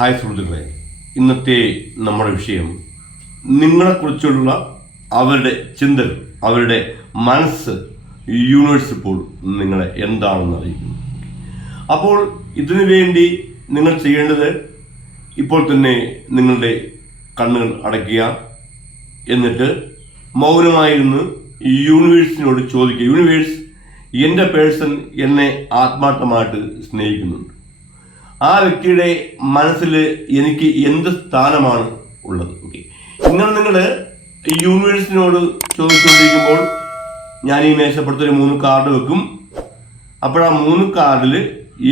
Hi സുഹൃത്തുക്കളെ ഇന്നത്തെ നമ്മുടെ വിഷയം നിങ്ങളെക്കുറിച്ചുള്ള അവരുടെ ചിന്തകൾ അവരുടെ മനസ്സ് യൂണിവേഴ്സ് ഇപ്പോൾ നിങ്ങളെ എന്താണെന്ന് അറിയിക്കുന്നു. അപ്പോൾ ഇതിനു വേണ്ടി നിങ്ങൾ ചെയ്യേണ്ടത് ഇപ്പോൾ തന്നെ നിങ്ങളുടെ കണ്ണുകൾ അടയ്ക്കുക എന്നിട്ട് മൗനമായിരുന്ന് യൂണിവേഴ്സിനോട് ചോദിക്കുക. യൂണിവേഴ്സ് എന്റെ പേഴ്സൺ എന്നെ ആത്മാർത്ഥമായിട്ട് സ്നേഹിക്കുന്നുണ്ട്. ആ വ്യക്തിയുടെ മനസ്സിൽ എനിക്ക് എന്ത് സ്ഥാനമാണ് ഉള്ളത്? ഓക്കെ ഇങ്ങനെ നിങ്ങൾ യൂണിവേഴ്സിനോട് ചോദിച്ചുകൊണ്ടിരിക്കുമ്പോൾ ഞാൻ ഈ മേശപ്പുറത്തൊരു മൂന്ന് കാർഡ് വെക്കും. അപ്പോൾ ആ മൂന്ന് കാർഡിൽ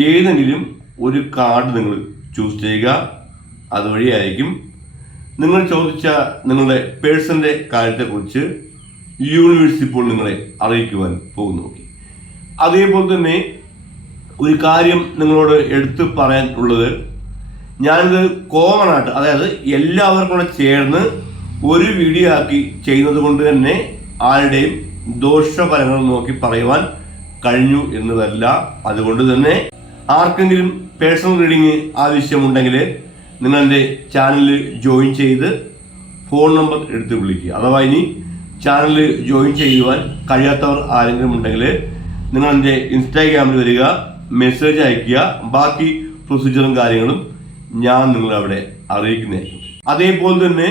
ഏതെങ്കിലും ഒരു കാർഡ് നിങ്ങൾ ചൂസ് ചെയ്യുക. അതുവഴിയായിരിക്കും നിങ്ങൾ ചോദിച്ച നിങ്ങളുടെ പേഴ്സന്റെ കാര്യത്തെക്കുറിച്ച് യൂണിവേഴ്സ് ഇപ്പോൾ നിങ്ങളെ അറിയിക്കുവാൻ പോകുന്നു. അതേപോലെ തന്നെ ഒരു കാര്യം നിങ്ങളോട് എടുത്തു പറയാൻ ഉള്ളത്. ഞാനിത് കോമൺ ആയിട്ട് അതായത് എല്ലാവർക്കും കൂടെ ചേർന്ന് ഒരു വീഡിയോ ആക്കി ചെയ്യുന്നത് കൊണ്ട് തന്നെ ആരുടെയും ദോഷഫലങ്ങൾ നോക്കി പറയുവാൻ കഴിഞ്ഞു എന്നതല്ല. അതുകൊണ്ട് തന്നെ ആർക്കെങ്കിലും പേഴ്സണൽ റീഡിങ് ആവശ്യമുണ്ടെങ്കിൽ നിങ്ങളെന്റെ ചാനലിൽ ജോയിൻ ചെയ്ത് ഫോൺ നമ്പർ എടുത്ത് വിളിക്കുക. അഥവാ ഇനി ചാനലിൽ ജോയിൻ ചെയ്യുവാൻ കഴിയാത്തവർ ആരെങ്കിലും ഉണ്ടെങ്കിൽ നിങ്ങളെന്റെ ഇൻസ്റ്റാഗ്രാമിൽ വരിക. മെസ്സേജ് അയക്കുക ബാക്കി പ്രൊസീജിയറും കാര്യങ്ങളും ഞാൻ നിങ്ങളെ അവിടെ അറിയിക്കുന്നതായിരിക്കും. അതേപോലെ തന്നെ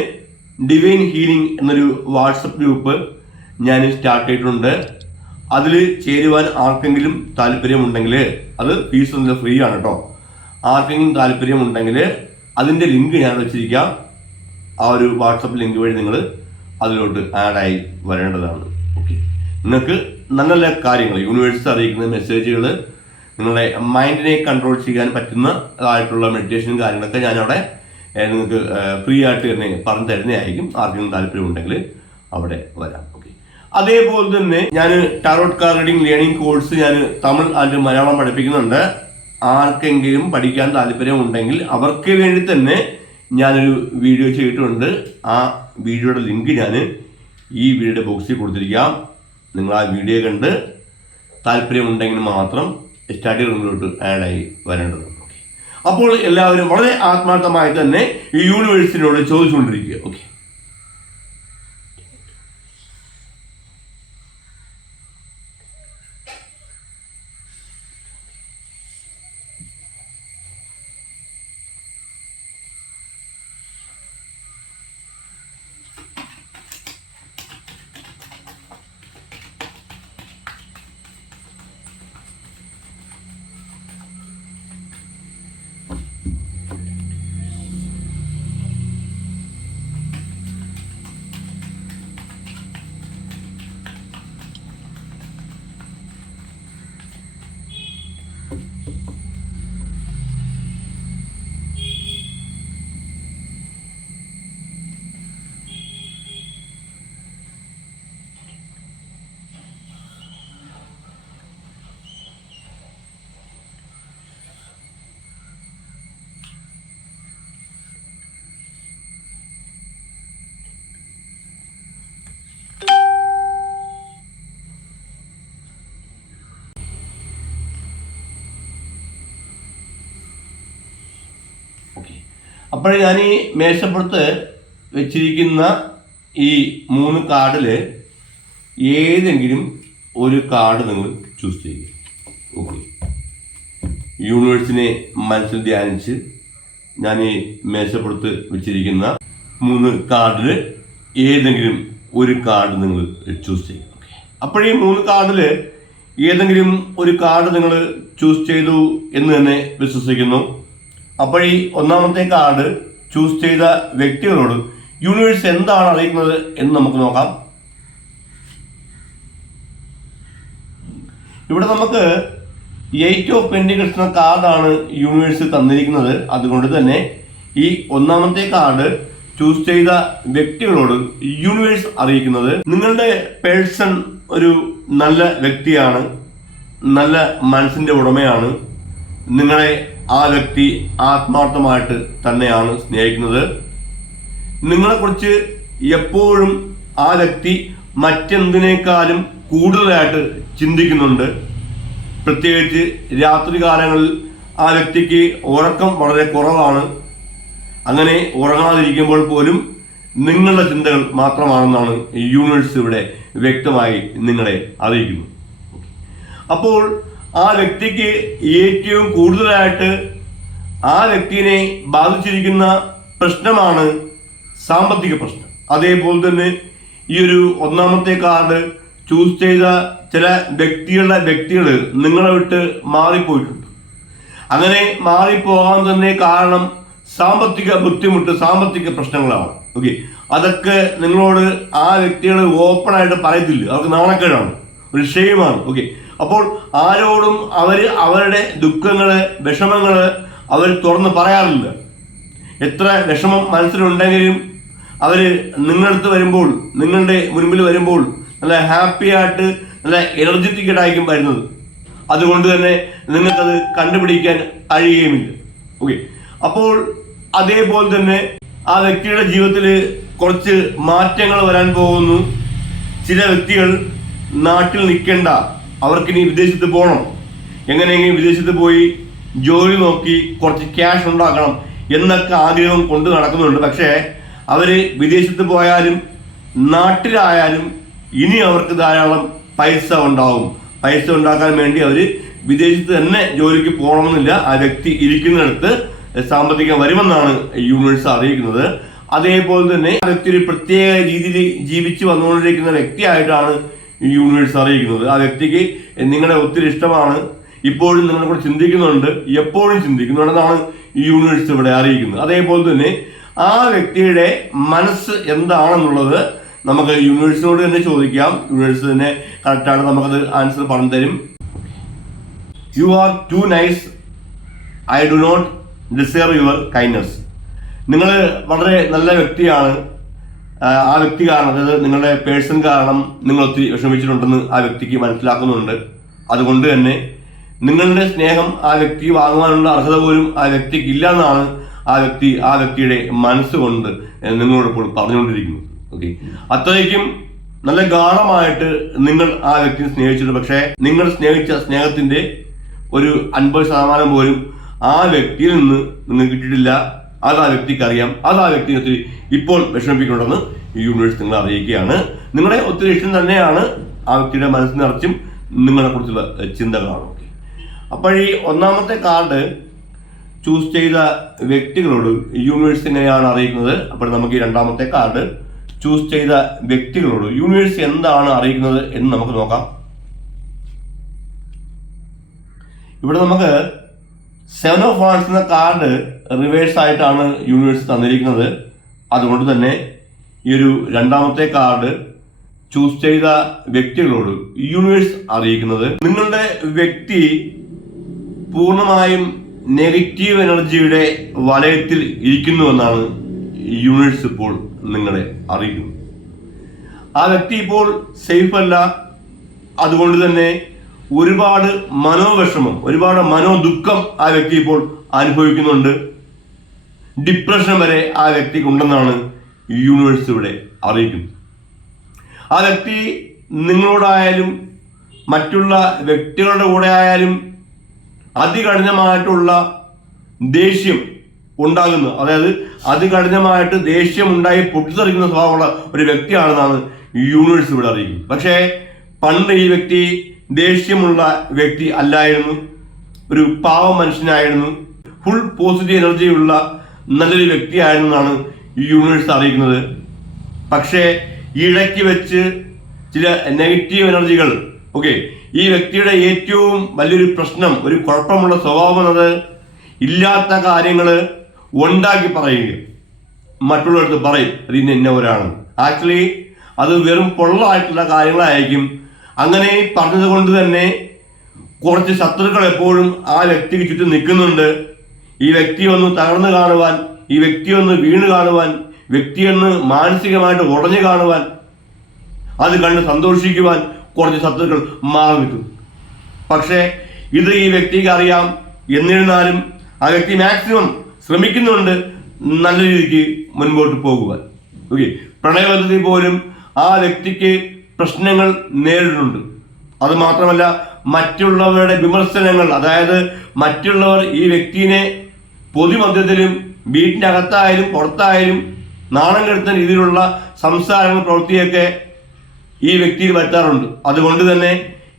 ഡിവൈൻ ഹീലിംഗ് എന്നൊരു വാട്സപ്പ് ഗ്രൂപ്പ് ഞാൻ സ്റ്റാർട്ട് ചെയ്തിട്ടുണ്ട്. അതിൽ ചേരുവാൻ ആർക്കെങ്കിലും താല്പര്യമുണ്ടെങ്കിൽ അത് ഫീസ് ഒന്നും ഫ്രീ ആണ് കേട്ടോ ആർക്കെങ്കിലും താല്പര്യമുണ്ടെങ്കിൽ അതിന്റെ ലിങ്ക് ഞാൻ വെച്ചിരിക്കാം. ആ ഒരു വാട്സപ്പ് ലിങ്ക് വഴി നിങ്ങൾ അതിലോട്ട് ആഡായി വരേണ്ടതാണ്. ഓക്കെ നിങ്ങൾക്ക് നല്ല നല്ല കാര്യങ്ങൾ യൂണിവേഴ്സിറ്റി അറിയിക്കുന്ന മെസ്സേജുകൾ നിങ്ങളുടെ മൈൻഡിനെ കൺട്രോൾ ചെയ്യാൻ പറ്റുന്ന പറ്റുന്നതായിട്ടുള്ള മെഡിറ്റേഷനും കാര്യങ്ങളൊക്കെ ഞാനവിടെ നിങ്ങൾക്ക് ഫ്രീ ആയിട്ട് തന്നെ പറഞ്ഞു തരുന്നതായിരിക്കും. ആർക്കും താല്പര്യമുണ്ടെങ്കിൽ അവിടെ വരാം. ഓക്കെ അതേപോലെ തന്നെ ഞാൻ tarot card reading learning course ഞാൻ തമിഴ് ആൻഡ് മലയാളം പഠിപ്പിക്കുന്നുണ്ട്. ആർക്കെങ്കിലും പഠിക്കാൻ താല്പര്യമുണ്ടെങ്കിൽ അവർക്ക് വേണ്ടി തന്നെ ഞാനൊരു വീഡിയോ ചെയ്തിട്ടുണ്ട്. ആ വീഡിയോയുടെ ലിങ്ക് ഞാൻ ഈ വീഡിയോയുടെ ബോക്സിൽ കൊടുത്തിരിക്കാം. നിങ്ങൾ ആ വീഡിയോ കണ്ട് താല്പര്യമുണ്ടെങ്കിൽ മാത്രം സ്റ്റഡി റൂമിലോട്ട് ആഡായി വരേണ്ടത്. അപ്പോൾ എല്ലാവരും വളരെ ആത്മാർത്ഥമായി തന്നെ ഈ യൂണിവേഴ്സിറ്റിയോട് ചോദിച്ചുകൊണ്ടിരിക്കുക. ഓക്കെ ഓക്കെ അപ്പോൾ ഞാൻ ഈ മേശപ്പുറത്ത് വെച്ചിരിക്കുന്ന ഈ മൂന്ന് കാർഡിൽ ഏതെങ്കിലും ഒരു കാർഡ് നിങ്ങൾ ചൂസ് ചെയ്യുക. ഓക്കെ യൂണിവേഴ്സിനെ മനസ്സിൽ ധ്യാനിച്ച് ഞാൻ ഈ മേശപ്പുറത്ത് വെച്ചിരിക്കുന്ന മൂന്ന് കാർഡിൽ ഏതെങ്കിലും ഒരു കാർഡ് നിങ്ങൾ ചൂസ് അപ്പോൾ ഈ മൂന്ന് കാർഡിൽ ഏതെങ്കിലും ഒരു കാർഡ് നിങ്ങൾ ചൂസ് ചെയ്തു എന്ന് തന്നെ വിശ്വസിക്കുന്നു. അപ്പോൾ ഈ ഒന്നാമത്തെ കാർഡ് ചൂസ് ചെയ്ത വ്യക്തികളോട് യൂണിവേഴ്സ് എന്താണ് അറിയിക്കുന്നത് എന്ന് നമുക്ക് നോക്കാം. ഇവിടെ നമുക്ക് എയ്റ്റ് ഓഫ് പെൻഡികൾസ് എന്ന കാർഡാണ് യൂണിവേഴ്സ് തന്നിരിക്കുന്നത്. അതുകൊണ്ട് തന്നെ ഈ ഒന്നാമത്തെ കാർഡ് ചൂസ് ചെയ്ത വ്യക്തികളോട് യൂണിവേഴ്സ് അറിയിക്കുന്നത്. നിങ്ങളുടെ പേഴ്സൺ ഒരു നല്ല വ്യക്തിയാണ്. നല്ല മനസ്സിന്റെ ഉടമയാണ്. നിങ്ങളെ ആ വ്യക്തി ആത്മാർത്ഥമായിട്ട് തന്നെയാണ് സ്നേഹിക്കുന്നത്. നിങ്ങളെക്കുറിച്ച് എപ്പോഴും ആ വ്യക്തി മറ്റെന്തിനേക്കാളും കൂടുതലായിട്ട് ചിന്തിക്കുന്നുണ്ട്. പ്രത്യേകിച്ച് രാത്രി കാലങ്ങളിൽ ആ വ്യക്തിക്ക് ഉറക്കം വളരെ കുറവാണ്. അങ്ങനെ ഉറങ്ങാതിരിക്കുമ്പോൾ പോലും നിങ്ങളുടെ ചിന്തകൾ മാത്രമാണെന്നാണ് യൂണിവേഴ്സ് ഇവിടെ വ്യക്തമായി നിങ്ങളെ അറിയിക്കുന്നത്. അപ്പോൾ ആ വ്യക്തിക്ക് ഏറ്റവും കൂടുതലായിട്ട് ആ വ്യക്തിനെ ബാധിച്ചിരിക്കുന്ന പ്രശ്നമാണ് സാമ്പത്തിക പ്രശ്നം. അതേപോലെ തന്നെ ഈ ഒരു ഒന്നാമത്തെ കാർഡ് ചൂസ് ചെയ്ത ചില വ്യക്തികളുടെ വ്യക്തികൾ നിങ്ങളെ വിട്ട് മാറിപ്പോയിട്ടുണ്ട്. അങ്ങനെ മാറിപ്പോകാൻ തന്നെ കാരണം സാമ്പത്തിക ബുദ്ധിമുട്ട് സാമ്പത്തിക പ്രശ്നങ്ങളാണ്. ഓക്കെ. അതൊക്കെ നിങ്ങളോട് ആ വ്യക്തികൾ ഓപ്പണായിട്ട് പറയത്തില്ല. അവർക്ക് നാണക്കേടാണ്. ഒരു ഷെയ്മാണ് ഓക്കെ. അപ്പോൾ ആരോടും അവർ അവരുടെ ദുഃഖങ്ങൾ വിഷമങ്ങൾ അവർ തുറന്ന് പറയാറില്ല. എത്ര വിഷമം മനസ്സിലുണ്ടെങ്കിലും അവർ നിങ്ങളടുത്ത് വരുമ്പോൾ നിങ്ങളുടെ മുൻപിൽ വരുമ്പോൾ നല്ല ഹാപ്പി ആയിട്ട് നല്ല എനർജറ്റിക് ആയിരിക്കും വരുന്നത്. അതുകൊണ്ട് തന്നെ നിങ്ങൾക്കത് കണ്ടുപിടിക്കാൻ കഴിയുകയുമില്ല. ഓക്കെ അപ്പോൾ അതേപോലെ തന്നെ ആ വ്യക്തിയുടെ ജീവിതത്തിൽ കുറച്ച് മാറ്റങ്ങൾ വരാൻ പോകുന്നു. ചില വ്യക്തികൾ നാട്ടിൽ നിൽക്കേണ്ട. അവർക്കിനി വിദേശത്ത് പോകണം. എങ്ങനെയെങ്കിലും വിദേശത്ത് പോയി ജോലി നോക്കി കുറച്ച് ക്യാഷ് ഉണ്ടാക്കണം എന്നൊക്കെ ആഗ്രഹം കൊണ്ട് നടക്കുന്നുണ്ട്. പക്ഷേ അവർ വിദേശത്ത് പോയാലും നാട്ടിലായാലും ഇനി അവർക്ക് ധാരാളം പൈസ ഉണ്ടാവും. പൈസ ഉണ്ടാക്കാൻ വേണ്ടി അവർ വിദേശത്ത് തന്നെ ജോലിക്ക് പോകണമെന്നില്ല. ആ വ്യക്തി ഇരിക്കുന്നിടത്ത് സാമ്പത്തികം വരുമെന്നാണ് യൂണിവേഴ്സ് അറിയിക്കുന്നത്. അതേപോലെ തന്നെ ആ വ്യക്തി ഒരു പ്രത്യേക രീതിയിൽ ജീവിച്ചു വന്നുകൊണ്ടിരിക്കുന്ന വ്യക്തിയായിട്ടാണ് യൂണിവേഴ്സ് അറിയിക്കുന്നത്. ആ വ്യക്തിക്ക് നിങ്ങളെ ഒത്തിരി ഇഷ്ടമാണ്. ഇപ്പോഴും നിങ്ങളെ കൂടെ ചിന്തിക്കുന്നുണ്ട്. എപ്പോഴും ചിന്തിക്കുന്നുണ്ടെന്നാണ് ഈ യൂണിവേഴ്സ് ഇവിടെ അറിയിക്കുന്നത്. അതേപോലെ തന്നെ ആ വ്യക്തിയുടെ മനസ്സ് എന്താണെന്നുള്ളത് നമുക്ക് യൂണിവേഴ്സിനോട് തന്നെ ചോദിക്കാം. യൂണിവേഴ്സ് തന്നെ കറക്റ്റാണ് നമുക്കത് ആൻസർ പറഞ്ഞു തരും. You are too nice I do not deserve your kindness നിങ്ങൾ വളരെ നല്ല വ്യക്തിയാണ്. ആ, വ്യക്തി കാരണം അതായത് നിങ്ങളുടെ പേഴ്സൺ കാരണം നിങ്ങൾ ഒത്തിരി വിഷമിച്ചിട്ടുണ്ടെന്ന് ആ വ്യക്തിക്ക് മനസ്സിലാക്കുന്നുണ്ട്. അതുകൊണ്ട് തന്നെ നിങ്ങളുടെ സ്നേഹം ആ വ്യക്തി വാങ്ങുവാനുള്ള അർഹത പോലും ആ വ്യക്തിക്ക് ഇല്ല എന്നാണ് ആ വ്യക്തി ആ വ്യക്തിയുടെ മനസ്സുകൊണ്ട് നിങ്ങളോട് ഇപ്പോൾ പറഞ്ഞുകൊണ്ടിരിക്കുന്നത്. ഓക്കെ അത്രയ്ക്കും നല്ല ഗാഠമായിട്ട് നിങ്ങൾ ആ വ്യക്തിയെ സ്നേഹിച്ചിട്ടുണ്ട്. പക്ഷേ നിങ്ങൾ സ്നേഹിച്ച സ്നേഹത്തിന്റെ ഒരു അൻപത് ശതമാനം പോലും ആ വ്യക്തിയിൽ നിന്ന് നിങ്ങൾക്ക് കിട്ടിയിട്ടില്ല. അത് ആ വ്യക്തിക്ക് അറിയാം അത് ആ വ്യക്തിയെ ഒത്തിരി ഇപ്പോൾ വിഷമിപ്പിക്കുന്നുണ്ടെന്ന് ഈ യൂണിവേഴ്സ് നിങ്ങളെ അറിയിക്കുകയാണ്. നിങ്ങളെ ഒത്തിരി ഇഷ്ടം തന്നെയാണ് ആ വ്യക്തിയുടെ മനസ്സിൽ നിറച്ചും നിങ്ങളെ കുറിച്ചുള്ള ചിന്തകളാണ്. ഓക്കെ അപ്പോൾ ഈ ഒന്നാമത്തെ കാർഡ് ചൂസ് ചെയ്ത വ്യക്തികളോട് യൂണിവേഴ്സ് എങ്ങനെയാണ് അറിയിക്കുന്നത്? അപ്പോൾ നമുക്ക് ഈ രണ്ടാമത്തെ കാർഡ് ചൂസ് ചെയ്ത വ്യക്തികളോട് യൂണിവേഴ്സ് എന്താണ് അറിയിക്കുന്നത് എന്ന് നമുക്ക് നോക്കാം. ഇവിടെ നമുക്ക് സെവൻ ഓഫ് വാൺസ് എന്ന കാർഡ് റിവേഴ്സ് ആയിട്ടാണ് യൂണിവേഴ്സ് തന്നിരിക്കുന്നത്. അതുകൊണ്ട് തന്നെ ഈ ഒരു രണ്ടാമത്തെ കാർഡ് ചൂസ് ചെയ്ത വ്യക്തികളോട് യൂണിവേഴ്സ് അറിയിക്കുന്നത്. നിങ്ങളുടെ വ്യക്തി പൂർണമായും നെഗറ്റീവ് എനർജിയുടെ വലയത്തിൽ ഇരിക്കുന്നുവെന്നാണ് യൂണിവേഴ്സ് ഇപ്പോൾ നിങ്ങളെ അറിയിക്കുന്നത്. ആ വ്യക്തി ഇപ്പോൾ സേഫ് അല്ല. അതുകൊണ്ട് തന്നെ ഒരുപാട് മനോവിഷമം ഒരുപാട് മനോദുഃഖം ആ വ്യക്തി ഇപ്പോൾ അനുഭവിക്കുന്നുണ്ട്. ഡിപ്രഷൻ വരെ ആ വ്യക്തിക്ക് ഉണ്ടെന്നാണ് യൂണിവേഴ്സ് ഇവിടെ അറിയിക്കുന്നത്. ആ വ്യക്തി നിങ്ങളോടായാലും മറ്റുള്ള വ്യക്തികളുടെ കൂടെ ആയാലും അതികഠിനമായിട്ടുള്ള ദേഷ്യം ഉണ്ടാകുന്നു. അതായത് അതികഠിനമായിട്ട് ദേഷ്യം ഉണ്ടായി പൊട്ടിത്തെറിക്കുന്ന സ്വഭാവമുള്ള ഒരു വ്യക്തിയാണെന്നാണ് യൂണിവേഴ്സ് ഇവിടെ അറിയിക്കുന്നത്. പക്ഷേ പണ്ട് ഈ വ്യക്തി ദേഷ്യമുള്ള വ്യക്തി അല്ലായിരുന്നു. ഒരു പാവ മനുഷ്യനായിരുന്നു. ഫുൾ പോസിറ്റീവ് എനർജിയുള്ള നല്ലൊരു വ്യക്തിയായിരുന്നാണ് ഈ യൂണിവേഴ്സ് അറിയിക്കുന്നത്. പക്ഷേ ഇടയ്ക്ക് വെച്ച് ചില നെഗറ്റീവ് എനർജികൾ ഓക്കെ ഈ വ്യക്തിയുടെ ഏറ്റവും വലിയൊരു പ്രശ്നം ഒരു കുഴപ്പമുള്ള സ്വഭാവം എന്നത് ഇല്ലാത്ത കാര്യങ്ങൾ ഉണ്ടാക്കി പറയുക മറ്റുള്ളവർക്ക് പറയും അത് ഇന്ന ഇന്നവരാണ് ആക്ച്വലി അത് വെറും പൊള്ളായിട്ടുള്ള കാര്യങ്ങളായിരിക്കും. അങ്ങനെ പറഞ്ഞത് കൊണ്ട് തന്നെ കുറച്ച് ശത്രുക്കൾ എപ്പോഴും ആ വ്യക്തിക്ക് ചുറ്റും നിൽക്കുന്നുണ്ട്. ഈ വ്യക്തിയൊന്ന് തകർന്നു കാണുവാൻ ഈ വ്യക്തിയൊന്ന് വീണു കാണുവാൻ വ്യക്തിയൊന്ന് മാനസികമായിട്ട് ഉടഞ്ഞു കാണുവാൻ അത് കണ്ട് സന്തോഷിക്കുവാൻ കുറച്ച് ശത്രുക്കൾ മാറി പക്ഷേ ഇത് ഈ വ്യക്തിക്ക് അറിയാം. എന്നിരുന്നാലും ആ വ്യക്തി മാക്സിമം ശ്രമിക്കുന്നുണ്ട്. നല്ല രീതിക്ക് മുൻപോട്ട് പോകുവാൻ. ഓക്കെ പ്രണയബന്ധത്തിൽ പോലും ആ വ്യക്തിക്ക് പ്രശ്നങ്ങൾ നേരിടുന്നുണ്ട്. അത് മാത്രമല്ല മറ്റുള്ളവരുടെ വിമർശനങ്ങൾ അതായത് മറ്റുള്ളവർ ഈ വ്യക്തിനെ പൊതുമധ്യത്തിലും വീട്ടിന്റെ അകത്തായാലും പുറത്തായാലും നാണം കെടുത്തുന്ന രീതിയിലുള്ള സംസാരങ്ങൾ പ്രവൃത്തിയൊക്കെ ഈ വ്യക്തിയിൽ വരുത്താറുണ്ട്. അതുകൊണ്ട് തന്നെ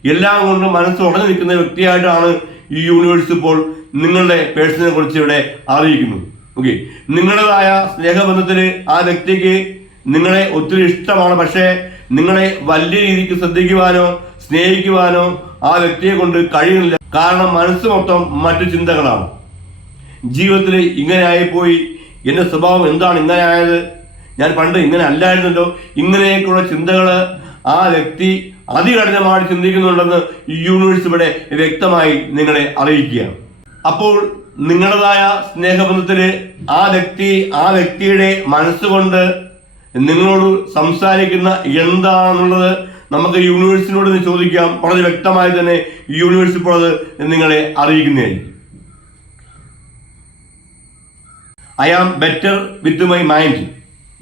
എല്ലാം കൊണ്ടും മനസ്സ് ഉടഞ്ഞു നിൽക്കുന്ന വ്യക്തിയായിട്ടാണ് ഈ യൂണിവേഴ്സ് ഇപ്പോൾ നിങ്ങളുടെ പേഴ്സണിനെ കുറിച്ച് ഇവിടെ അറിയിക്കുന്നു ഓക്കെ നിങ്ങളുടേതായ സ്നേഹബന്ധത്തിൽ ആ വ്യക്തിക്ക് നിങ്ങളെ ഒത്തിരി ഇഷ്ടമാണ്. പക്ഷേ നിങ്ങളെ വലിയ രീതിക്ക് ശ്രദ്ധിക്കുവാനോ സ്നേഹിക്കുവാനോ ആ വ്യക്തിയെ കൊണ്ട് കഴിയുന്നില്ല. കാരണം മനസ്സ് മൊത്തം മറ്റു ചിന്തകളാണ്. ജീവിതത്തിൽ ഇങ്ങനെ ആയിപ്പോയി എന്റെ സ്വഭാവം എന്താണ് ഇങ്ങനെ ആയത് ഞാൻ പണ്ട് ഇങ്ങനെ അല്ലായിരുന്നല്ലോ. ഇങ്ങനെയൊക്കെയുള്ള ചിന്തകൾ ആ വ്യക്തി അതികഠിനമായിട്ട് ചിന്തിക്കുന്നുണ്ടെന്ന് യൂണിവേഴ്സ് ഇവിടെ വ്യക്തമായി നിങ്ങളെ അറിയിക്കുകയാണ്. അപ്പോൾ നിങ്ങളുടേതായ സ്നേഹബന്ധത്തിൽ ആ വ്യക്തി ആ വ്യക്തിയുടെ മനസ്സുകൊണ്ട് നിങ്ങളോട് സംസാരിക്കുന്ന എന്താണെന്നുള്ളത് നമുക്ക് യൂണിവേഴ്സിനോട് ചോദിക്കാം. വളരെ വ്യക്തമായി തന്നെ യൂണിവേഴ്സ് ഇപ്പോൾ അത് നിങ്ങളെ അറിയിക്കുന്നതായിരിക്കും. I am better with my mind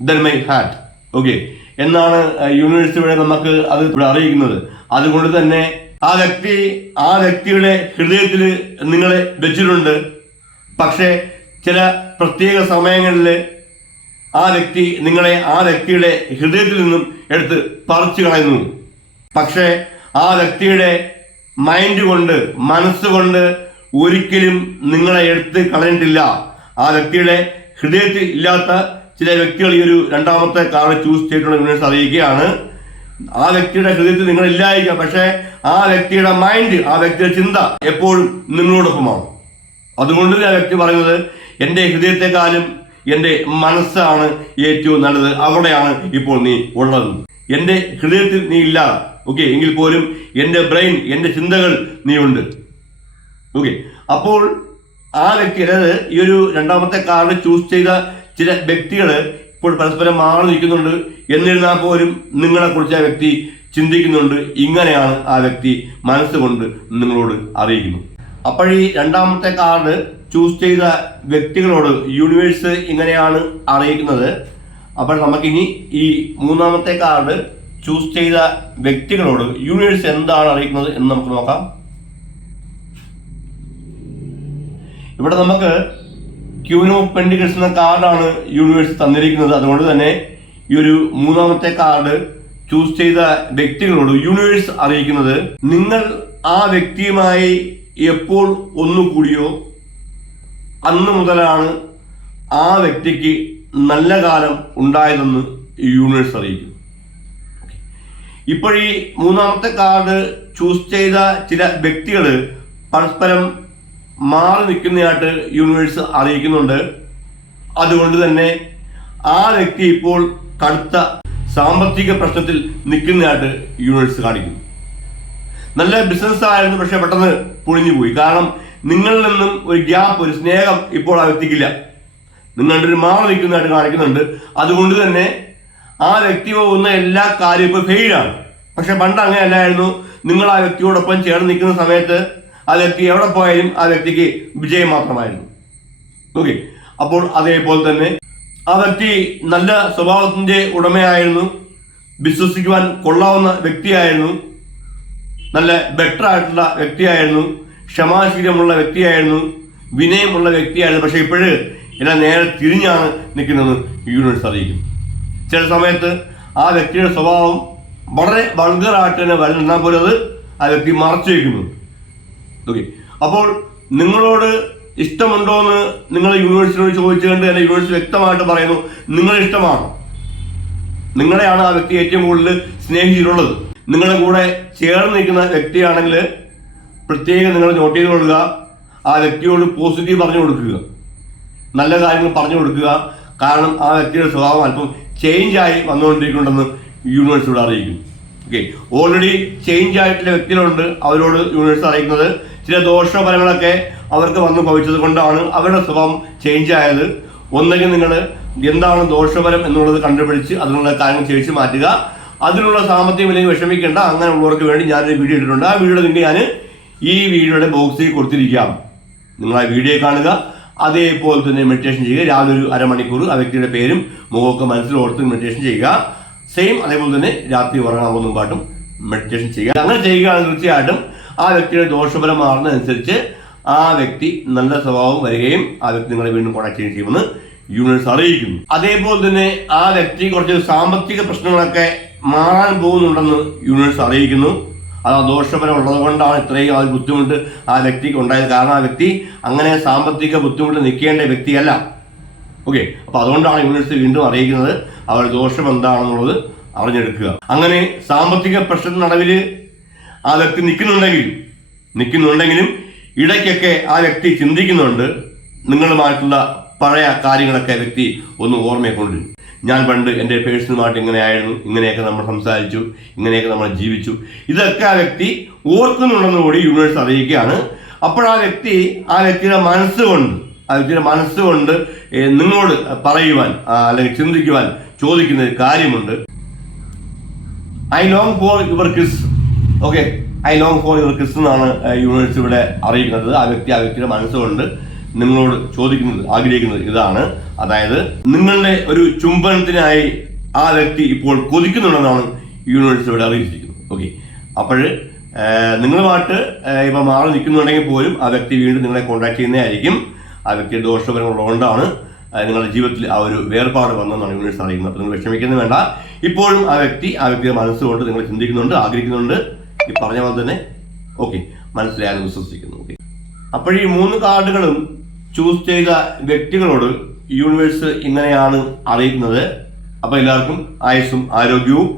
than my heart okay എന്നാണ് യൂണിവേഴ്സിറ്റി വഴി നമുക്ക് അത് ഇവിടെ അറിയിക്കുന്നത്. അതുകൊണ്ട് തന്നെ ആ വ്യക്തി ആ വ്യക്തിയുടെ ഹൃദയത്തിൽ നിങ്ങളെ വെച്ചിട്ടുണ്ട്. പക്ഷേ ചില പ്രത്യേക സമയങ്ങളിൽ ആ വ്യക്തി നിങ്ങളെ ആ വ്യക്തിയുടെ ഹൃദയത്തിൽ നിന്നും എടുത്ത് പറിച്ചു കളയുന്നു. പക്ഷേ ആ വ്യക്തിയുടെ മൈൻഡ് കൊണ്ട് മനസ്സുകൊണ്ട് ഒരിക്കലും നിങ്ങളെ എടുത്ത് കളഞ്ഞിട്ടില്ല. ആ വ്യക്തിയുടെ ഹൃദയത്തിൽ ഇല്ലാത്ത ചില വ്യക്തികൾ ഈ ഒരു രണ്ടാമത്തെ കാർഡ് ചൂസ് ചെയ്തിട്ടുള്ള യൂണിവേഴ്സ് അറിയിക്കുകയാണ്. ആ വ്യക്തിയുടെ ഹൃദയത്തിൽ നിങ്ങൾ ഇല്ലായിരിക്കാം പക്ഷേ ആ വ്യക്തിയുടെ മൈൻഡ് ആ വ്യക്തിയുടെ ചിന്ത എപ്പോഴും നിങ്ങളോടൊപ്പമാണ്. അതുകൊണ്ട് ആ വ്യക്തി പറയുന്നത് എന്റെ ഹൃദയത്തെക്കാളും എന്റെ മനസ്സാണ് ഏറ്റവും നല്ലത്. അവിടെയാണ് ഇപ്പോൾ നീ ഉള്ളത്. എന്റെ ഹൃദയത്തിൽ നീ ഇല്ല. ഓക്കെ എങ്കിൽ പോലും എന്റെ ബ്രെയിൻ എന്റെ ചിന്തകൾ നീ ഉണ്ട്. ഓക്കെ അപ്പോൾ ആ വ്യക്തി അതായത് ഈ ഒരു രണ്ടാമത്തെ കാർഡ് ചൂസ് ചെയ്ത ചില വ്യക്തികൾ ഇപ്പോൾ പരസ്പരം മാറി നിൽക്കുന്നുണ്ട് എന്നിരുന്നാൽ പോലും നിങ്ങളെക്കുറിച്ച് ആ വ്യക്തി ചിന്തിക്കുന്നുണ്ട്. ഇങ്ങനെയാണ് ആ വ്യക്തി മനസ്സുകൊണ്ട് നിങ്ങളോട് അറിയിക്കുന്നു. അപ്പോൾ ഈ രണ്ടാമത്തെ കാർഡ് ചൂസ് ചെയ്ത വ്യക്തികളോട് യൂണിവേഴ്സ് ഇങ്ങനെയാണ് അറിയിക്കുന്നത്. അപ്പോൾ നമുക്കിനി ഈ മൂന്നാമത്തെ കാർഡ് ചൂസ് ചെയ്ത വ്യക്തികളോട് യൂണിവേഴ്സ് എന്താണ് അറിയിക്കുന്നത് എന്ന് നമുക്ക് നോക്കാം. ഇവിടെ നമുക്ക് ക്യൂനോ പെൻഡിക്കൽസ് എന്ന കാർഡാണ് യൂണിവേഴ്സ് തന്നിരിക്കുന്നത്. അതുകൊണ്ട് തന്നെ ഈ ഒരു മൂന്നാമത്തെ കാർഡ് ചൂസ് ചെയ്ത വ്യക്തികളോട് യൂണിവേഴ്സ് അറിയിക്കുന്നത് നിങ്ങൾ ആ വ്യക്തിയുമായി എപ്പോൾ ഒന്നുകൂടിയോ അന്ന് മുതലാണ് ആ വ്യക്തിക്ക് നല്ല കാലം ഉണ്ടായതെന്ന് യൂണിവേഴ്സ് അറിയിക്കും ഇപ്പോഴീ മൂന്നാമത്തെ കാർഡ് ചൂസ് ചെയ്ത ചില വ്യക്തികൾ പരസ്പരം മാറി നിൽക്കുന്നതായിട്ട് യൂണിവേഴ്സ് അറിയിക്കുന്നുണ്ട്. അതുകൊണ്ട് തന്നെ ആ വ്യക്തി ഇപ്പോൾ കടുത്ത സാമ്പത്തിക പ്രശ്നത്തിൽ നിൽക്കുന്നതായിട്ട് യൂണിവേഴ്സ് കാണിക്കുന്നു. നല്ല ബിസിനസ് ആയിരുന്നു പക്ഷെ പെട്ടെന്ന് പൊളിഞ്ഞു പോയി. കാരണം നിങ്ങളിൽ നിന്നും ഒരു ഗ്യാപ്പ് ഒരു സ്നേഹം ഇപ്പോൾ ആ വ്യക്തിക്കില്ല. നിങ്ങളുടെ ഒരു മാറി നിൽക്കുന്നതായിട്ട് കാണിക്കുന്നുണ്ട്. അതുകൊണ്ട് തന്നെ ആ വ്യക്തി പോകുന്ന എല്ലാ കാര്യവും ഇപ്പോൾ ഫെയിലാണ് പക്ഷെ പണ്ട് അങ്ങനെയല്ലായിരുന്നു. നിങ്ങൾ ആ വ്യക്തിയോടൊപ്പം ചേർന്ന് നിൽക്കുന്ന സമയത്ത് ആ വ്യക്തി എവിടെ പോയാലും ആ വ്യക്തിക്ക് വിജയം മാത്രമായിരുന്നു. ഓക്കെ അപ്പോൾ അതേപോലെ തന്നെ ആ വ്യക്തി നല്ല സ്വഭാവത്തിന്റെ ഉടമയായിരുന്നു. വിശ്വസിക്കുവാൻ കൊള്ളാവുന്ന വ്യക്തിയായിരുന്നു. നല്ല ബെറ്റർ ആയിട്ടുള്ള വ്യക്തിയായിരുന്നു. ക്ഷമാശീലമുള്ള വ്യക്തിയായിരുന്നു. വിനയമുള്ള വ്യക്തിയായിരുന്നു. പക്ഷെ ഇപ്പോഴ് എല്ലാം നേരെ തിരിഞ്ഞാണ് നിൽക്കുന്നത് യൂണിവേഴ്സ് അറിയിക്കും. ചില സമയത്ത് ആ വ്യക്തിയുടെ സ്വഭാവം വളരെ വൾഗറായിട്ട് തന്നെ വരുന്ന പോലെ അത് ആ വ്യക്തി മറച്ചു വയ്ക്കുന്നു. ഓക്കെ അപ്പോൾ നിങ്ങളോട് ഇഷ്ടമുണ്ടോ എന്ന് നിങ്ങൾ യൂണിവേഴ്സിനോട് ചോദിച്ചുകൊണ്ട് തന്നെ യൂണിവേഴ്സിറ്റി വ്യക്തമായിട്ട് പറയുന്നു നിങ്ങളെ ഇഷ്ടമാണ്. നിങ്ങളെയാണ് ആ വ്യക്തി ഏറ്റവും കൂടുതൽ സ്നേഹിച്ചിട്ടുള്ളത്. നിങ്ങളുടെ കൂടെ ചേർന്ന് നിൽക്കുന്ന വ്യക്തിയാണെങ്കിൽ പ്രത്യേകം നിങ്ങൾ നോട്ട് ചെയ്ത് കൊടുക്കുക ആ വ്യക്തിയോട് പോസിറ്റീവ് പറഞ്ഞു കൊടുക്കുക. നല്ല കാര്യങ്ങൾ പറഞ്ഞു കൊടുക്കുക. കാരണം ആ വ്യക്തിയുടെ സ്വഭാവം അല്പം ചേഞ്ച് ആയി വന്നുകൊണ്ടിരിക്കുന്നുണ്ടെന്ന് യൂണിവേഴ്സിറ്റിയോട് അറിയിക്കും ഓക്കെ ഓൾറെഡി ചേഞ്ച് ആയിട്ടുള്ള വ്യക്തികളുണ്ട്. അവരോട് യൂണിവേഴ്സിറ്റി അറിയിക്കുന്നത് ചില ദോഷഫലങ്ങളൊക്കെ അവർക്ക് വന്നു ഭവിച്ചത് കൊണ്ടാണ് അവരുടെ സ്വഭാവം ചേഞ്ച് ആയത്. ഒന്നെങ്കിൽ നിങ്ങൾ എന്താണ് ദോഷഫലം എന്നുള്ളത് കണ്ടുപിടിച്ച് അതിനുള്ള കാര്യങ്ങൾ ചേച്ചി മാറ്റുക. അതിനുള്ള സാമ്പത്തികം ഇല്ലെങ്കിൽ വിഷമിക്കേണ്ട. അങ്ങനെയുള്ളവർക്ക് വേണ്ടി ഞാനൊരു വീഡിയോ ഇട്ടിട്ടുണ്ട്. ആ വീഡിയോ നിങ്ങൾക്ക് ഞാൻ ഈ വീഡിയോയുടെ ബോക്സിൽ കൊടുത്തിരിക്കാം. നിങ്ങൾ ആ വീഡിയോ കാണുക. അതേപോലെ തന്നെ മെഡിറ്റേഷൻ ചെയ്യുക. രാവിലെ ഒരു അരമണിക്കൂർ ആ വ്യക്തിയുടെ പേരും മുഖമൊക്കെ മനസ്സിൽ ഓർത്ത് മെഡിറ്റേഷൻ ചെയ്യുക. സെയിം അതേപോലെ തന്നെ രാത്രി ഉറങ്ങാൻ പോകുന്ന പാട്ടും മെഡിറ്റേഷൻ ചെയ്യുക. അങ്ങനെ ചെയ്യുകയാണെങ്കിൽ തീർച്ചയായിട്ടും ആ വ്യക്തിയുടെ ദോഷഫലം മാറുന്നതനുസരിച്ച് ആ വ്യക്തി നല്ല സ്വഭാവം വരികയും ആ വ്യക്തി നിങ്ങളെ വീണ്ടും കോൺടാക്ട് ചെയ്യുകയും ചെയ്യുമെന്ന് യൂണിവേഴ്സ് അറിയിക്കുന്നു. അതേപോലെ തന്നെ ആ വ്യക്തി കുറച്ച് സാമ്പത്തിക പ്രശ്നങ്ങളൊക്കെ മാറാൻ പോകുന്നുണ്ടെന്ന് യൂണിവേഴ്സ് അറിയിക്കുന്നു. അത് ദോഷഫലം ഉള്ളത് കൊണ്ടാണ് ഇത്രയും ആ ബുദ്ധിമുട്ട് ആ വ്യക്തിക്ക് ഉണ്ടായത്. കാരണം ആ വ്യക്തി അങ്ങനെ സാമ്പത്തിക ബുദ്ധിമുട്ട് നിൽക്കേണ്ട വ്യക്തിയല്ല. ഓക്കെ. അപ്പൊ അതുകൊണ്ടാണ് യൂണിവേഴ്സ് വീണ്ടും അറിയിക്കുന്നത് അവരുടെ ദോഷം എന്താണെന്നുള്ളത് അറിഞ്ഞെടുക്കുക. അങ്ങനെ സാമ്പത്തിക പ്രശ്ന നടുവിൽ ആ വ്യക്തി നിൽക്കുന്നുണ്ടെങ്കിലും നിൽക്കുന്നുണ്ടെങ്കിലും ഇടയ്ക്കൊക്കെ ആ വ്യക്തി ചിന്തിക്കുന്നുണ്ട്. നിങ്ങളുമായിട്ടുള്ള പഴയ കാര്യങ്ങളൊക്കെ വ്യക്തി ഒന്ന് ഓർമ്മയെ കൊണ്ടുവരും ഞാൻ പണ്ട് എന്റെ പേഴ്സണുമായിട്ട് ഇങ്ങനെയായിരുന്നു. ഇങ്ങനെയൊക്കെ നമ്മൾ സംസാരിച്ചു. ഇങ്ങനെയൊക്കെ നമ്മൾ ജീവിച്ചു. ഇതൊക്കെ ആ വ്യക്തി ഓർക്കുന്നുണ്ടെന്ന് കൂടി യൂണിവേഴ്സ് അറിയിക്കുകയാണ്. അപ്പോൾ ആ വ്യക്തി ആ വ്യക്തിയുടെ മനസ്സുകൊണ്ട് ആ വ്യക്തിയുടെ മനസ്സുകൊണ്ട് നിങ്ങളോട് പറയുവാൻ അല്ലെങ്കിൽ ചിന്തിക്കുവാൻ ചോദിക്കുന്ന ഒരു കാര്യമുണ്ട്. I long for your kiss okay I long for your kiss എന്നാണ് യൂണിവേഴ്സ് ഇവിടെ അറിയിക്കുന്നത്. ആ വ്യക്തി ആ വ്യക്തിയുടെ മനസ്സുകൊണ്ട് നിങ്ങളോട് ചോദിക്കുന്നത് ആഗ്രഹിക്കുന്നത് ഇതാണ്. അതായത് നിങ്ങളുടെ ഒരു ചുംബനത്തിനായി ആ വ്യക്തി ഇപ്പോൾ കൊതിക്കുന്നുണ്ടെന്നാണ് യൂണിവേഴ്സ് ഇവിടെ അറിയിച്ചിരിക്കുന്നത്. ഓക്കെ അപ്പോൾ നിങ്ങളുമായിട്ട് ഇപ്പം മാറി നിൽക്കുന്നുണ്ടെങ്കിൽ പോലും ആ വ്യക്തി വീണ്ടും നിങ്ങളെ കോൺടാക്ട് ചെയ്യുന്നതായിരിക്കും. ആ വ്യക്തി ദോഷപരമുള്ളതുകൊണ്ടാണ് നിങ്ങളുടെ ജീവിതത്തിൽ ആ ഒരു വേർപാട് വന്നെന്നാണ് യൂണിവേഴ്സ് അറിയുന്നത്. അപ്പോൾ നിങ്ങൾ വിഷമിക്കുന്നത് വേണ്ട. ഇപ്പോഴും ആ വ്യക്തി ആ വ്യക്തിയുടെ മനസ്സുകൊണ്ട് നിങ്ങൾ ചിന്തിക്കുന്നുണ്ട് ആഗ്രഹിക്കുന്നുണ്ട്. ഈ പറഞ്ഞ പോലെ തന്നെ. ഓക്കെ മനസ്സിലായെന്ന് വിശ്വസിക്കുന്നു. ഓക്കെ. അപ്പോൾ ഈ മൂന്ന് കാർഡുകളും ചൂസ് ചെയ്ത വ്യക്തികളോട് യൂണിവേഴ്സ് ഇങ്ങനെയാണ് അറിയുന്നത്. അപ്പോൾ എല്ലാവർക്കും ആയുസ്സും ആരോഗ്യവും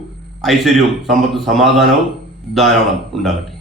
ഐശ്വര്യവും സമ്പത്തും സമാധാനവും ധാരാളം ഉണ്ടാകട്ടെ.